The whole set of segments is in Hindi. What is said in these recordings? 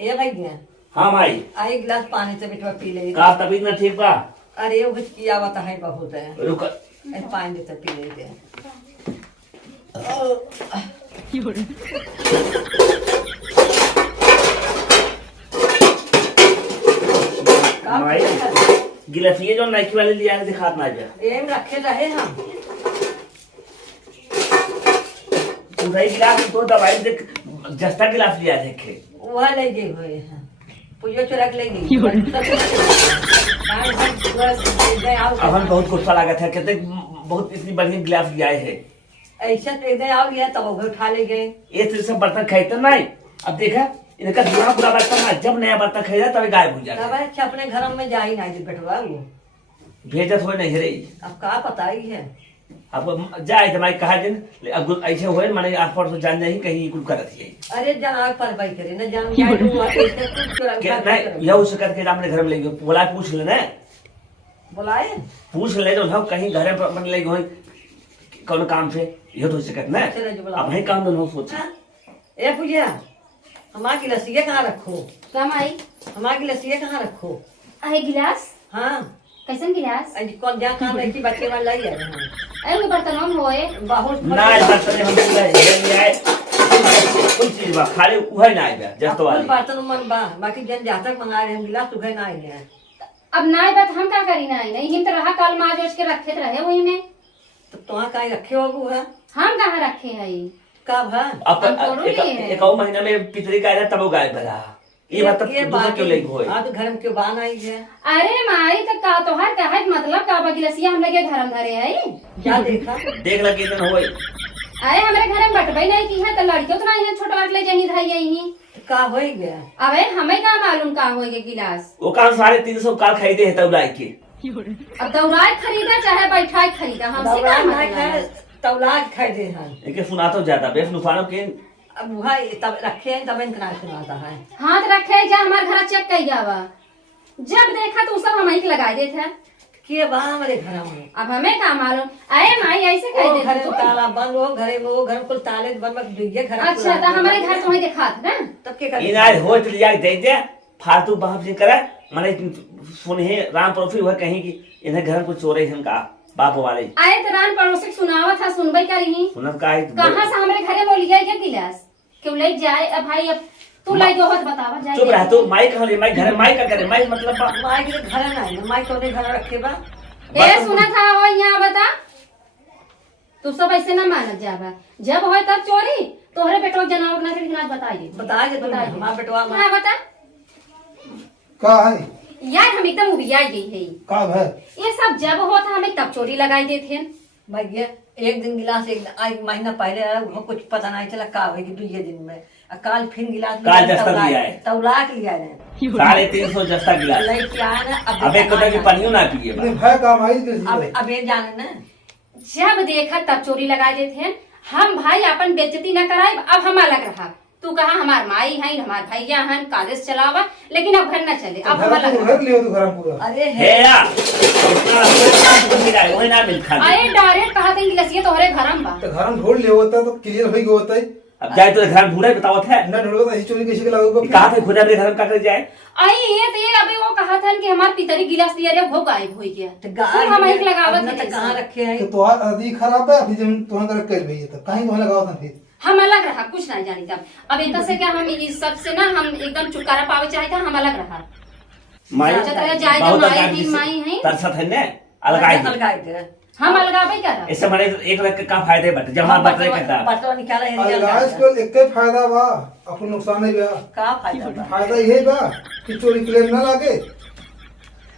ए भैया हाँ माई आई गिलास पानी से बेटवा पी ले। का तबीयत न ठीक बा? अरे वो कुछ किया हुआ है बहुत है। रुक ए पानी देते पी ले दे। माई गिलासिए जो नाइकी वाले लिया है दिखात ना जा एम रखे रहे हम। उधर गिलास तो दवाई देख जस्ता गिलास लिया देखे वह ले गए हुए हैं पूजो चुरक ले गई। अब हम बहुत गुस्सा लगा था कहते बहुत इतनी बढ़िया गिलास लिया है ऐसा तो एकदम आओ गया तब वो उठा ले गए। ये तो सब बर्तन खाते नहीं। अब देखा इनका बुरा बुरा बर्तन ना जब नया बर्तन खाई तभी गायब हो जाता है। अच्छा अपने घर में जा ही नहीं दे बेटवा वो भेजत हो नहीं रे। अब का पता ही है। अब जाए तुम्हारी कहा दिन अब ऐसे हुए माने आप पर तो जान नहीं कहीं कुछ करत है। अरे जनाब पर भाई करे न जान जाए तो ऐसे कुछ नहीं यह सकत के अपने घर में ले गए बोला पूछ ले ना बुलाए पूछ ले जो हम कहीं घर पर मन ले गए कौन काम से यह तो सकत ना अब वही काम दोनों सोच। ए पूजा हमारी लस्सी कहाँ रखो? कम आई हमारी लस्सी कहाँ रखो? आहे गिलास हाँ कैसन गिलास अजी कौन जा काम है कि बच्चे वाला ही है। अरे बर्तनों में होए बहुत ना बर्तन हम ले आए कोई चीज बा खाली वही ना आए जस्ट वाली बर्तन मन बा बाकी जन जातक मंगा रहे हम गिलास सुबह ना आए। अब नाई बात हम क्या करी नाई नहीं हिम तो रहा कल माँ जोश के रखे रहे वही में तो तुहा कहीं रखे हो है हम कहाँ रखे है कब है अब एक और महीना में पितरी का तब गायब रहा ये बात दूसरा क्यों ले गए? आप घर में क्यों बान आई है? अरे माई तो का तोहार का है मतलब का बगिलसिया हम लगे घर में धरे है क्या देखा देख लगे दिन होए। अरे हमारे घर में बटबई नहीं की है तो लड़कियों तो नहीं है छोटा ले जही धाई यही का हो गया। अबे हमें का मालूम का होएगा गिलास वो काम 350 का खरीदे है तब लाइक के अब दौड़ाए खरीदा चाहे बैठाए खरीदा हमसे का मतलब तौलाद खरीदे हैं इनके सुना तो ज्यादा बेफ नुफानो के अब वह तब रखे हैं तब इनका सुनाता है। हाथ रखे जा हमारे घर चेक कर जावा जब देखा तो सब हम ही लगा देते के बा हमारे घर में अब हमें का मालूम अरे माई ऐसे कह दे घर ताला बंद हो घरे में वो घर को ताले बंद दुइये घर अच्छा तो हमारे घर तो ही दिखा था ना तब के कर इनाज हो तो लिया दे दे फालतू बाप से करे माने सुने राम प्रोफिट हुआ कहीं कि इन्हें घर को चोरे हैं का बाप वाले आए तो रान पड़ोसी सुनावा था सुनबई करी सुनत का है कहां से हमारे घरे बोल गया क्या गिलास क्यों ले जाए अब भाई अब तू लाई जो हाथ बतावा जाए चुप रह तू माई कहां ले माई घर माई का करे माई मतलब माई के घर ना है माई को घर रखे बा ए सुना था हो यहाँ बता तू सब ऐसे ना मानत जाबा जब होय तब चोरी तोहरे बेटो जनावर ना के बताइए बता दे तू हमारा बेटवा में हां बता का है यार हम एकदम उबिया गई है का है ये सब जब होता हमें तब चोरी लगाई देते हैं भैया एक दिन गिलास एक महीना पहले आया वो कुछ पता नहीं चला का है कि दूसरे दिन में काल फिर गिलास काल जस्ता लिया है तौलाक लिया है 350 जस्ता गिलास लेके आया ना अबे कोता की पानियो ना पिए नहीं भाई काम आई अब ये जाने ना जब देखा तब चोरी लगा देते हैं हम भाई अपन बेइज्जती न कराए अब हम अलग रहा तू कहा हमार माई है हमार भैया हैं कॉलेज चलावा लेकिन अब घर न चले अब हम अलग घर लियो तो घर पूरा अरे हे या इतना वही ना मिल खा अरे डायरेक्ट कहा था कि तोहरे घर में बा तो घर में ढूंढ लियो होता तो क्लियर होई गयो होता है अब जाए तो घर ढूंढे बताओ थे ना ढूंढो तो ऐसी चोरी कैसे के लागू कहा थे खुद अपने घर में काट जाए आई ये तो ये अभी वो कहा था कि हमार पितरी गिलास दिया रे वो गायब हो गया तो फिर हम एक लगावत तो कहाँ रखे हैं तो तोहार आदि खराब है फिर जब तोहन कर कर भई तो कहीं तो लगाओ था फिर हम अलग रहा कुछ नहीं जानी तब अब एक से क्या हम इस सब से ना हम एकदम छुटकारा पावे चाहे था हम अलग रहा माई जाए तो माई भी माई है तरसत है ने अलगाई हम अलगावे कर इससे माने एक लाख का फायदे बट जब हमारा बटरे करता बटवा निकाला है अलगाइस को एक के फायदा बा अपन नुकसान नहीं बा का फायदा बा? फायदा यही बा कि चोरी क्लेम ना लागे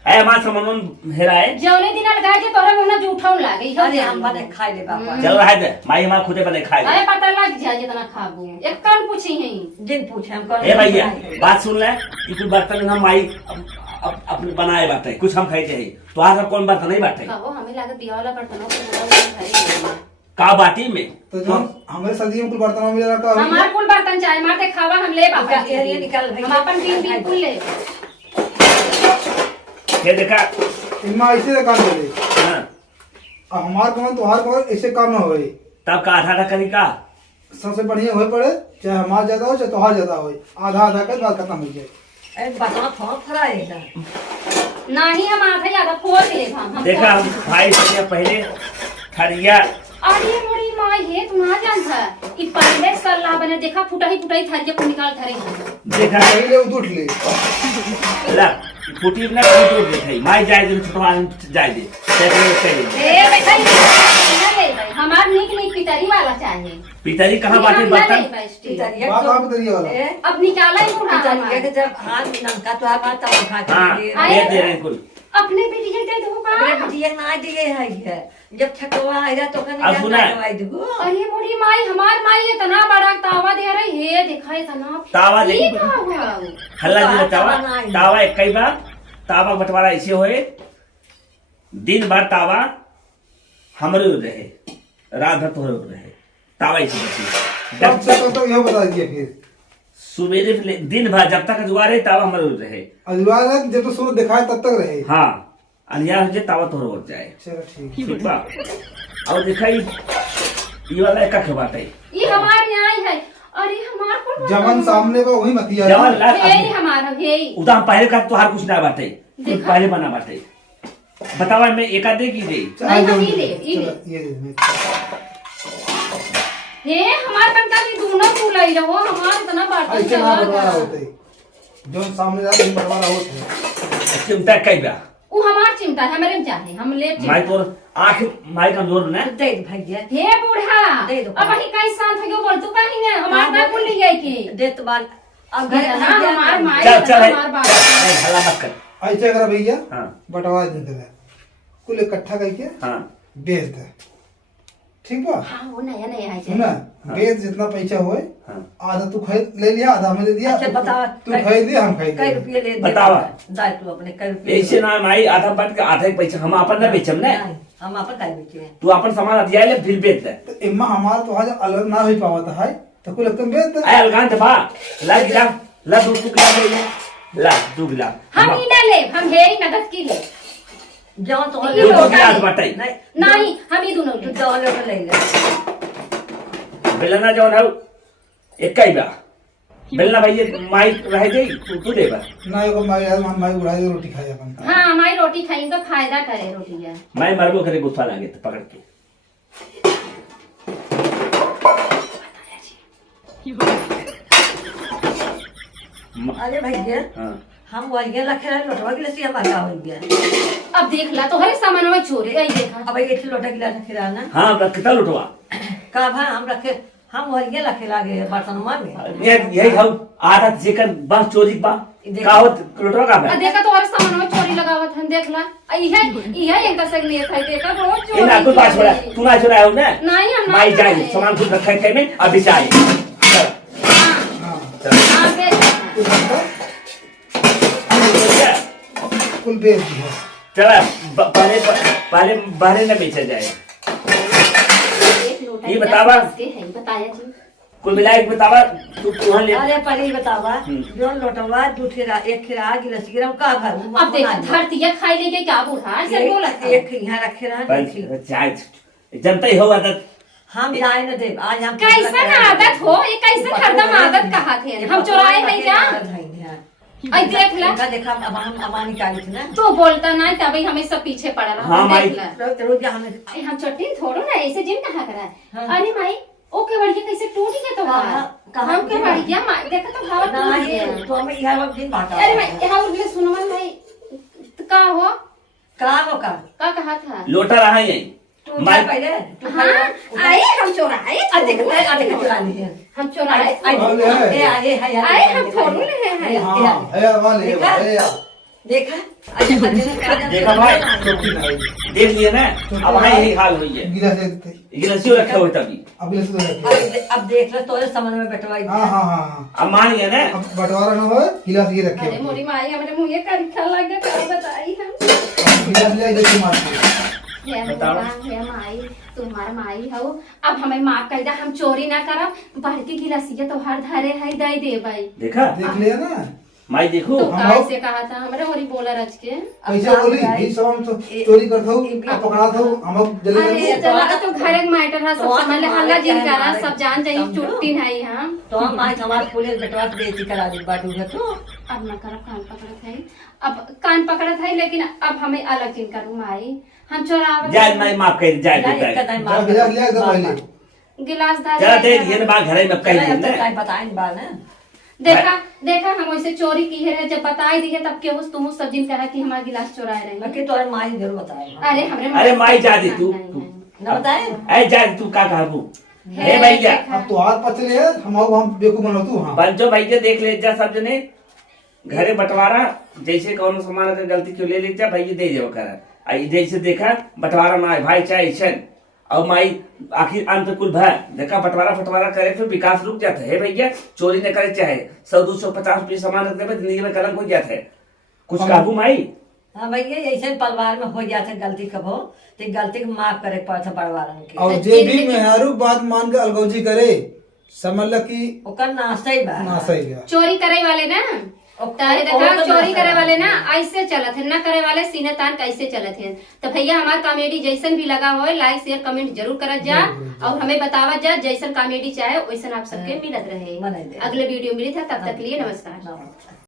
ए हमार समन हेराए जौने दिन अलगाए के तोरा मुंह ना जूठाऊ लागे अरे हम बने खाए ले बापा चल रहा है माई हमार खुदे बने खाए अरे पता लग जाए जितना खाबू एक कान पूछी है जिन पूछे हम कौन ए भैया बात सुन ले कि कुछ बर्तन हम माई अपने बनाए बाटे कुछ हम खाए चाहिए तो आज हम कौन बर्तन नहीं बाटे कहो हमें लागत दिया वाला बर्तनों को का बाटी में तो जो हमारे सदी में कुल बर्तनों में रखा हमार कुल बर्तन चाहे मारते खावा हम ले बापा ये निकाल भाई हम अपन दिन दिन कुल ले ये देखा इनमें ऐसे काम करे हां हमार कमन तोहार कमन ऐसे काम ना होए तब का आधा करी का सबसे बढ़िया हो पड़े, चाहे हमार ज्यादा हो चाहे तोहार ज्यादा हो, आधा आधा कर बात खत्म हो जाए। अरे बता फोन फराएगा नहीं हम आधा आधा फोड़ ले हम देखा हम भाई से पहले थरिया अरे मोरी माँ ये तुम ना जानता कि पहले सल्ला बने देखा फुटाई थरिया को निकाल धरे देखा पहले वो दूध ले ला फुटी ना फुट देखई माई जाय दिन छुटवा जाय दे चले ए बेटा ये ले भाई हमार निक पितरी वाला चाहिए। पितरी कहां बाटे बर्तन पितरिया बात आप तरिया वाला। ए, अब निकाला ही बुढ़ा पितरिया के जब हाथ नमका तो आप आता खा हां के दे रहे कुल अपने बेटी के दे दो अरे का बिटिया ना दिए है जब छकवा आएगा तो कने अब सुना है। दवाई दूँ अरे मोरी माई हमार माई इतना बड़ा तावा दे रही है देखा इतना तावा ये देखी का हुआ हल्ला जी तावा तावा नहीं। तावा एक कई बार तावा बंटवारा ऐसे होए दिन भर तावा हमरे रहे रात भर तोहरे रहे तावा ऐसे तब बची तक यह बता दिए फिर सुबेरे से दिन भर जब तक जुआ रहे तावा हमरे रहे अजवाल है कि जब तो सूरज दिखाए तब तक रहे। हाँ अनिया हो जाए तावा तोहरे हो जाए चलो ठीक। ठीक बा और दिखाई ये वाला एक का बात है ये हमारे यहाँ ही है। अरे हमार को जवन सामने बा वही मतिया जवन लाल यही हमारा यही उदा पहले का तुहार कुछ ना बाटे देखा। पहले बना बाटे बतावा मैं एक आधे की दे नहीं, हम ये ले, ये ले। चलो, ये ले। हे हमार बनता भी दोनों तू ले लो हमार इतना बाटा ऐसे ना बंटवारा होते जो सामने जाते हैं बंटवारा होते। चिमटा कई बा वो हमार चिमटा है हमारे में चाहे हम ले चिमटा। माई तोर आंख माई कमजोर ना दे दे भैया हे बूढ़ा दे दो। अब वही कहीं शांत हो गयो बोल तू कहीं ना हमार ना बोल ले जाए के दे तो बाल अब घर ना हमार माई चल चल हमार बाप नहीं हल्ला मत कर ऐसे करा भैया हाँ बंटवारा दिन करे कुल इकट्ठा करके हाँ बेच दे, ठीक बा। हाँ वो नया नया है सुना बेच जितना पैसा होए हाँ आधा तू खरीद ले लिया आधा हमें दे दिया। अच्छा बता तू खरीद लिया हम खरीद कई लिया। रुपये ले बतावा। दाय तू अपने कई रुपये ऐसे ना माई आधा बात का आधा ही पैसा हम अपन ना बेचम ना नहीं, हम अपन काय बेचे तू अपन सामान अधिया ले फिर बेच दे तो इम्मा हमारा तो आज अलग ना हो पावत है तो कुल एकदम बेच दे। आय अलगान दफा ला गिलास ला दो गिलास ले ले ला दो गिलास हम ही ना ले हम हे ही नगद की ले जौन तो ये दो लोटा गिलास ले। बाटे नहीं नहीं हम ही दोनों तू ले दो लोग ले ले बेलना जौन है एक कई बा बेलना भाई माई रह गई तू दे बा ना एगो माई उड़ा दे रोटी खाए अपन। हाँ हमारी रोटी खाई तो फायदा करे रोटी है मैं मरबो करे गुस्सा लागे तो पकड़ के अरे भैया हाँ हम वही रखे रहे लोटवा गिलास ही हमारा हो गया अब देख ला तो हर सामान में चोरी आई देखा अब ये लोटा गिलास रखे रहा ना हाँ रखता लुटवा का भा हम रखे हम वही रखे लागे बर्तन में ये यही हम आदत जेकर बा चोरी बा का हो लुटवा का अब बा देखा तो हर सामान में चोरी लगावत हन देख ला इहे एक दशक लिए खाई देखा रोज ये ना कोई बात छोड़ा चोरी तू ना छोड़ा हो ना नहीं हम माई नहीं जाए छोड़े। सामान खुद रखा है में अभी जाए चल हाँ हाँ चल हाँ बेच कुल बंटा, कुल बेच दिया। चला पहले पहले बाहर न बेचा जाए एक लोटा ये गिलास बतावा। बस के है बताया जी कुल मिला के बतावा तू तुहां ले अरे पहले ही बतावा हम्म। जोन लोटवा दू ठेरा एक ठेरा गिलास गिरम का भर अब देख धरती है खाई लेके क्या बूढ़ा ऐसे बोला था एक यहाँ रखे रहा जाए जनता ही हो आदत हम जाए न दे आज हम कैसन आदत हो ये कैसे हरदम आदत कहा थे हम चुराए हैं क्या आई देख ला देखा अब हम अमा निकाली थी ना तो बोलता ना तभी हमें सब पीछे पड़ा रहा हाँ, माई। देख ला रोज हमें अरे हम चटनी थोड़ो ना ऐसे जिन कहा करा हाँ। अरे माई ओके बढ़िया कैसे टूट गया तो कहाँ हम के बढ़िया माई देखा तो हवा टूट गया नहीं तो हमें यह वक्त दिन बात अरे माई यहाँ उठ गया सुनो माई तो का हो कहा हो का का कहा था लोटा रहा है तू जा माई- पहले तू हाँ आए हम चुराए अधिक चुरा ली हम चुराए आए हम थोड़ो ले हैं हाँ है वाले देखा? है यार। देखा देखा भाई छोटी ना है। देख लिए ना अब हाँ यही हाल हुई है गिलास देते गिलासियों रखे हुए तभी अब गिलास तो रखे। अब देख लो तो समझ में बैठवाई हाँ हाँ हाँ हाँ। अब मान गए ना अब बंटवारा ना हो गिलास ये रखे अरे हुए। मोरी माई हमारे मुंह ये करीखा लग गया क्या बताई हम अब गिलास ले इधर से मार के। हे बताओ। भगवान, हे माई तुम्हारा माई हो अब हमें माफ कर दे हम चोरी ना करब बढ़ के गिलासिया तो हर धरे है दे दे भाई देखा देख लिया ना माई देखो तो हम काय लोग- से कहा था हमरे होरी बोला रच के। कैसे बोली ही सब हम तो चोरी करत हो पकड़ा था हम जल्दी अरे जल्दी चला तो घर एक मैटर है, सब तो समझ ले, हमारे हल्ला जिन क्या करा, हमारे सब जान जाई समझो। चुट्टी नहीं हम। तो हम आज हमारे पुलिस बेटवा से बेइज्जती करा दी बाटू है तो अब न करो, कान पकड़त है, अब कान पकड़त है, लेकिन अब हमें अलग चीज करूँ माई। हम चोरावत जाए माई माफ कर जाए एक जाए टाइम जा गिलास ले एकदम पहले गिलास चला दे धार ये बात घरे में कह दी ना बताएं बात है देखा देखा हम वैसे चोरी की है, जब बताई दी है तब के उस तुम सब दिन कहा कि हमारा गिलास चुराए रही। बाकी तो माई जरूर बताए अरे हमरे अरे माई जा दी तू न बताए ऐ जा तू का कहबू हे भैया अब तो हाथ पचले है हम बेकूफ बनो तू हां पंचो भैया देख ले जा सब जने घरे बंटवारा जैसे कौन सामान का गलती क्यों ले ले जा भैया दे जाओ कर आई जैसे देखा बंटवारा ना भाई चाहे ऐसा और माई आखिर अंत कुल भय देखा बंटवारा करे फिर विकास रुक जाता है भैया चोरी न करे चाहे 100-250 रुपये सामान रख दे जिंदगी में कलंक हो जाता है कुछ कहबू माई हाँ भैया ऐसे परिवार में हो जाते गलती कबो तो गलती को माफ करे पड़ता परिवार के और जे भी मेहरू बात मान के अलगौजी करे समझ ल कि ओकर नाश्ता ही बा ना सही है चोरी करे वाले ना, तारे देखा तो चोरी करे वाले ना ऐसे चलत है, ना करे वाले सीने तान कैसे चलत है। तो भैया हमार कॉमेडी जैसन भी लगा हो, लाइक शेयर कमेंट जरूर करत जा और हमें बतावत जा जैसन कॉमेडी चाहे वैसन आप सबके मिलत रहे। बनाई दे। अगले वीडियो मिली था, तब तक लिए नमस्कार। नमस्कार।